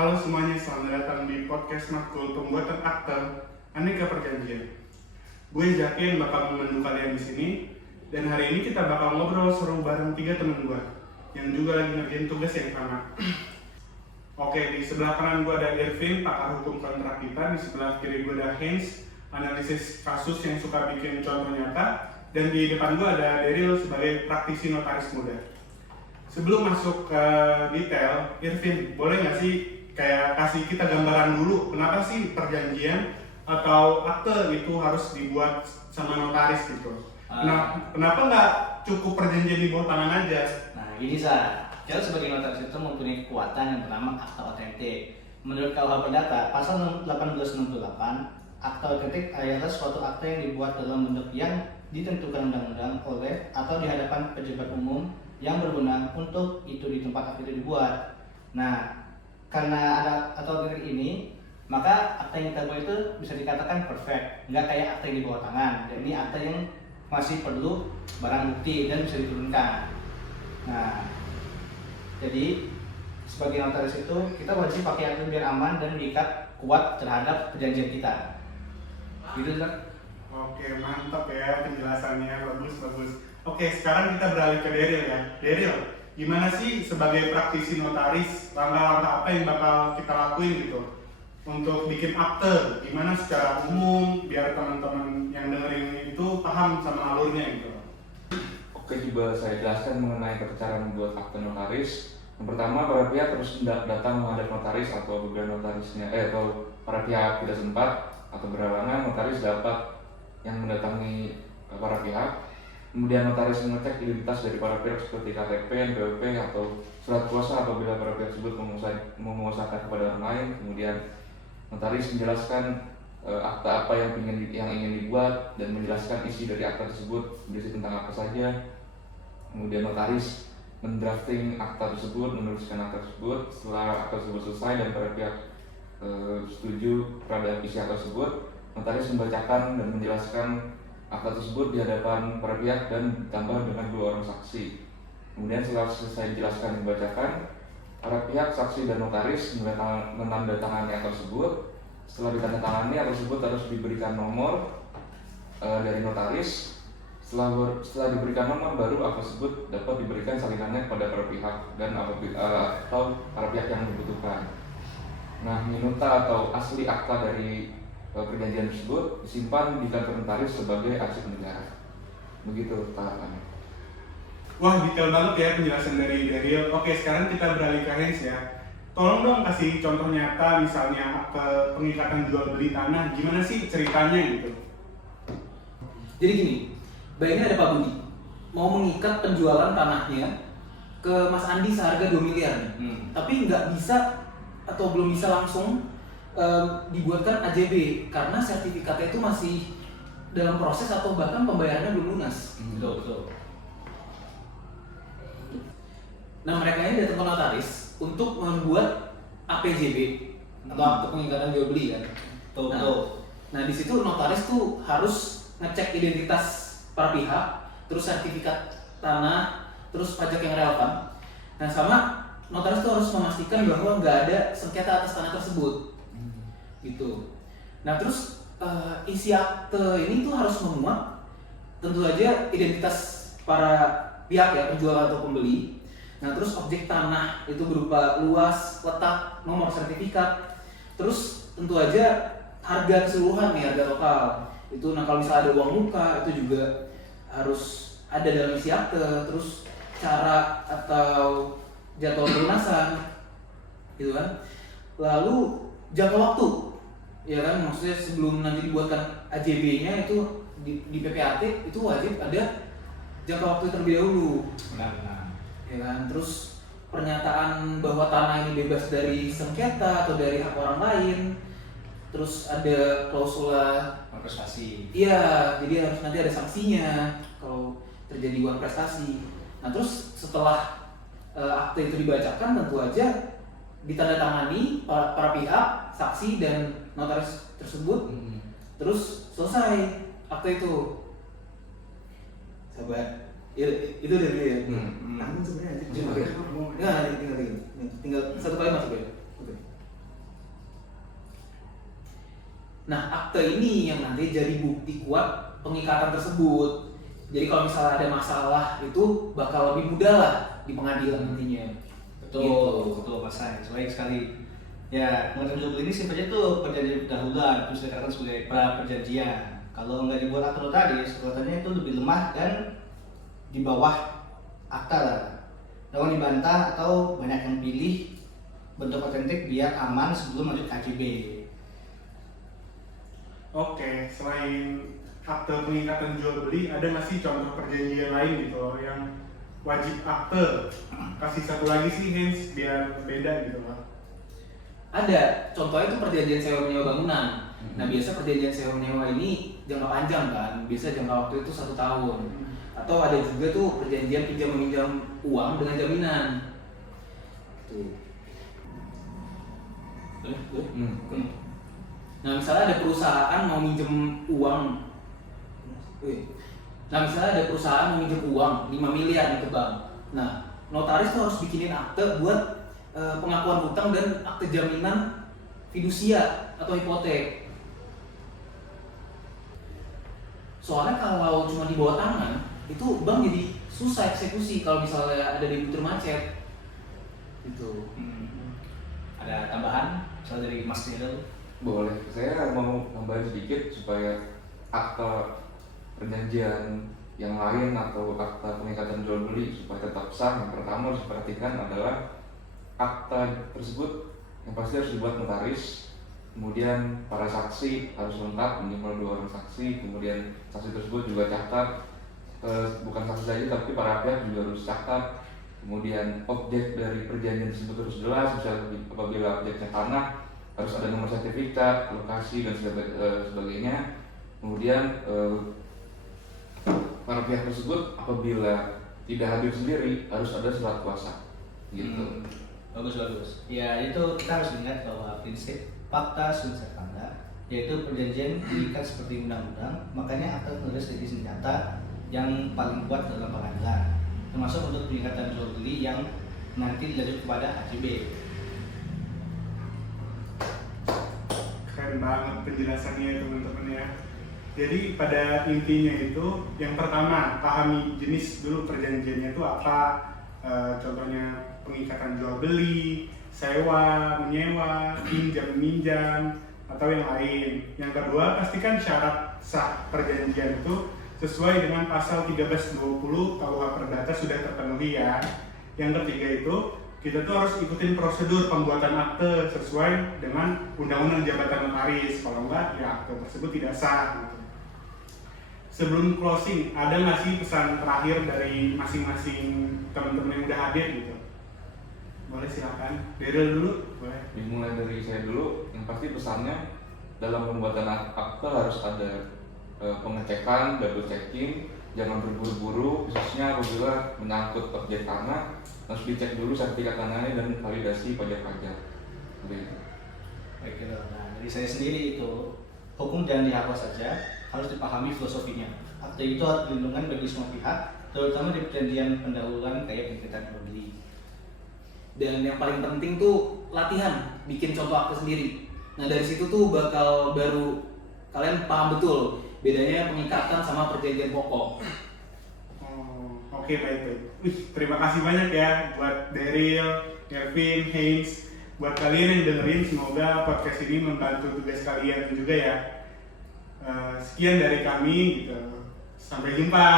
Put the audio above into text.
Halo semuanya, selamat datang di podcast Matkul Pembuatan Akte Aneka Perjanjian. Gue Jakin bakal memandu kalian di sini, dan hari ini kita bakal ngobrol seru bareng 3 temen gue yang juga lagi ngerjain tugas yang sama. Oke, di sebelah kanan gue ada Irvin, pakar hukum kontrak kita. Di sebelah kiri gue ada Hens, analisis kasus yang suka bikin contoh nyata. Dan di depan gue ada Daryl sebagai praktisi notaris muda. Sebelum masuk ke detail, Irvin, boleh nggak sih kayak kasih kita gambaran dulu kenapa sih perjanjian atau akte itu harus dibuat sama notaris gitu? Kenapa nggak cukup perjanjian di bawah tangan aja? Nah, gini kita sebagai notaris itu mempunyai kekuatan yang bernama akta otentik. Menurut KUH Perdata, pasal 1868, akta otentik adalah suatu akta yang dibuat dalam bentuk yang ditentukan undang-undang oleh atau di hadapan pejabat umum yang berwenang untuk itu di tempat akta itu dibuat. Nah, karena ada akta otentik ini, maka akta yang kita buat itu bisa dikatakan perfect, nggak kayak akta yang di bawah tangan. Dan ini akta yang masih perlu barang bukti dan bisa diturunkan. Nah, jadi sebagai notaris itu kita wajib pakai akta biar aman dan diikat kuat terhadap perjanjian kita. Gitu kan? Oke, mantap ya penjelasannya, bagus. Oke, sekarang kita beralih ke Daryl ya. Daryl, gimana sih sebagai praktisi notaris, langkah-langkah apa yang bakal kita lakuin gitu untuk bikin akte? Gimana secara umum biar teman-teman yang dengerin itu paham sama alurnya gitu? Oke, coba saya jelaskan mengenai cara membuat akte notaris. Yang pertama, para pihak harus datang menghadap notaris atau beberapa notarisnya, atau para pihak tidak sempat atau berhalangan, notaris dapat yang mendatangi para pihak. Kemudian notaris mengecek identitas dari para pihak seperti KTP, NPWP, atau surat kuasa apabila para pihak tersebut menguasakan kepada orang lain. Kemudian notaris menjelaskan akta apa yang ingin dibuat dan menjelaskan isi dari akta tersebut, berisi tentang apa saja. Kemudian notaris mendrafting akta tersebut, menuliskan akta tersebut. Setelah akta tersebut selesai dan para pihak setuju terhadap isi akta tersebut, notaris membacakan dan menjelaskan akta tersebut di hadapan para pihak dan ditambah dengan 2 orang saksi. Kemudian setelah selesai dijelaskan dan dibacakan, para pihak, saksi dan notaris menandatangani akta tersebut. Setelah ditandatangani, akta tersebut harus diberikan nomor dari notaris. Setelah diberikan nomor, baru akta tersebut dapat diberikan salinannya kepada para pihak dan atau para pihak yang membutuhkan. Nah, minuta atau asli akta dari perjanjian tersebut disimpan di kantor notaris sebagai arsip negara. Begitu tahapannya. Wah, detail banget ya penjelasan dari Daryl. Oke, sekarang kita beralih ke Hens ya. Tolong dong kasih contoh nyata, misalnya akte pengikatan jual beli tanah, gimana sih ceritanya gitu? Jadi gini, bayangin ada Pak Budi mau mengikat penjualan tanahnya ke Mas Andi seharga 2 miliar nih. Tapi nggak bisa atau belum bisa langsung dibuatkan AJB karena sertifikatnya itu masih dalam proses atau bahkan pembayarannya belum lunas. Betul. Nah, mereka ini datang ke notaris untuk membuat APJB atau akte pengikatan jual beli kan. Nah, di situ notaris tuh harus ngecek identitas para pihak, terus sertifikat tanah, terus pajak yang relevan. Nah, sama notaris tuh harus memastikan bahwa nggak ada sengketa atas tanah tersebut. Gitu. Nah, terus isi akte ini tuh harus memuat tentu saja identitas para pihak ya, penjual atau pembeli. Nah, terus objek tanah itu berupa luas, letak, nomor sertifikat. Terus tentu aja harga keseluruhan nih, harga total. Itu nah kalau misalnya ada uang muka itu juga harus ada dalam isi akte. Terus cara atau jadwal pelunasan gitu kan. Lalu jangka waktu, ya kan, maksudnya sebelum nanti dibuatkan AJB-nya itu di PPAT itu wajib ada jangka waktu terlebih dahulu. Benar. Ya kan, terus pernyataan bahwa tanah ini bebas dari sengketa atau dari hak orang lain. Terus ada klausula prestasi. Iya, jadi harus nanti ada sanksinya kalau terjadi uang prestasi. Nah, terus setelah akte itu dibacakan, tentu aja ditandatangani para pihak, saksi dan notaris tersebut. Terus selesai akte itu. Sabar. Itu dari ya. Namun sebenarnya tinggal satu kali masuk ya. Oke. Nah, akte ini yang nanti jadi bukti kuat pengikatan tersebut. Jadi kalau misalnya ada masalah itu bakal lebih mudah lah di pengadilan nantinya. Betul Mas Hai, baik sekali. Ya, pengikatan jual beli ini sifatnya tuh perjanjian pendahuluan, terus dikatakan sebagai pra perjanjian. Kalau nggak dibuat akta notaris, kelihatannya itu lebih lemah dan di bawah akta lah. Jangan dibantah atau banyak yang pilih bentuk otentik biar aman sebelum lanjut KJB. Oke, selain akte pengikatan jual beli, ada nggak sih contoh perjanjian lain gitu loh yang wajib akte? Kasih satu lagi sih Hens biar beda gitu loh. Ada, contohnya itu perjanjian sewa menyewa bangunan. Nah, biasa perjanjian sewa menyewa ini jangka panjang kan, biasa jangka waktu itu 1 tahun. Atau ada juga tuh perjanjian pinjam meminjam uang dengan jaminan. Tuh. Nah, misalnya ada perusahaan mau minjem uang. Nah, misalnya ada perusahaan mau minjem uang 5 miliar nih ke bank. Nah, notaris tuh harus bikinin akte buat pengakuan hutang dan akte jaminan fidusia atau hipotek. Soalnya kalau cuma di bawah tangan, itu bank jadi susah eksekusi kalau misalnya ada debitur macet. Gitu. Ada tambahan misalnya dari Mas Nirel? Boleh, saya mau nambahin sedikit supaya akta perjanjian yang lain atau akta pengikatan jual beli supaya tetap sah. Yang pertama harus diperhatikan adalah akta tersebut yang pasti harus dibuat notaris, kemudian para saksi harus lengkap, minimal 2 orang saksi, kemudian saksi tersebut juga catat, bukan saksi saja tapi para pihak juga harus catat, kemudian objek dari perjanjian tersebut harus jelas, misalnya apabila objeknya tanah harus ada nomor sertifikat, lokasi dan sebagainya. Kemudian para pihak tersebut apabila tidak hadir sendiri harus ada surat kuasa gitu. Bagus. Ya, itu kita harus ingat bahwa prinsip fakta sunt servanda, yaitu perjanjian diikat seperti undang-undang. Makanya akta notaris jadi senjata yang paling kuat dalam pengadilan, termasuk untuk pengikatan jual beli yang nanti dilanjut kepada HJB. Keren banget penjelasannya teman-teman ya. Jadi pada intinya itu yang pertama pahami jenis dulu perjanjiannya itu apa. Contohnya pengikatan jual beli, sewa, menyewa, pinjam minjam atau yang lain. Yang kedua pastikan syarat sah perjanjian itu sesuai dengan pasal 1320 KUH Perdata sudah terpenuhi ya. Yang ketiga itu kita tuh harus ikutin prosedur pembuatan akte sesuai dengan Undang-Undang Jabatan Notaris. Kalau enggak, ya akte tersebut tidak sah. Gitu. Sebelum closing, ada nggak sih pesan terakhir dari masing-masing teman-teman yang udah hadir gitu? Boleh silakan. Daryl dulu, boleh. Dimulai dari saya dulu. Yang pasti pesannya dalam pembuatan akte harus ada pengecekan, double checking, jangan berburu-buru, khususnya apabila menyangkut objek tanah harus dicek dulu sertifikat tanahnya dan validasi pajak-pajak. Baik, nah dari saya sendiri itu hukum jangan dihapus saja, harus dipahami filosofinya. Akte itu harus perlindungan bagi semua pihak, terutama di perjanjian pendahuluan kayak pengikatan jual beli. Dan yang paling penting tuh latihan, bikin contoh akte sendiri. Nah dari situ tuh bakal baru kalian paham betul bedanya pengikatan sama perjanjian pokok. Oke, baik. Terima kasih banyak ya buat Daryl, Kevin, Haynes. Buat kalian yang dengerin, semoga podcast ini membantu tugas kalian juga ya. Sekian dari kami gitu. Sampai jumpa.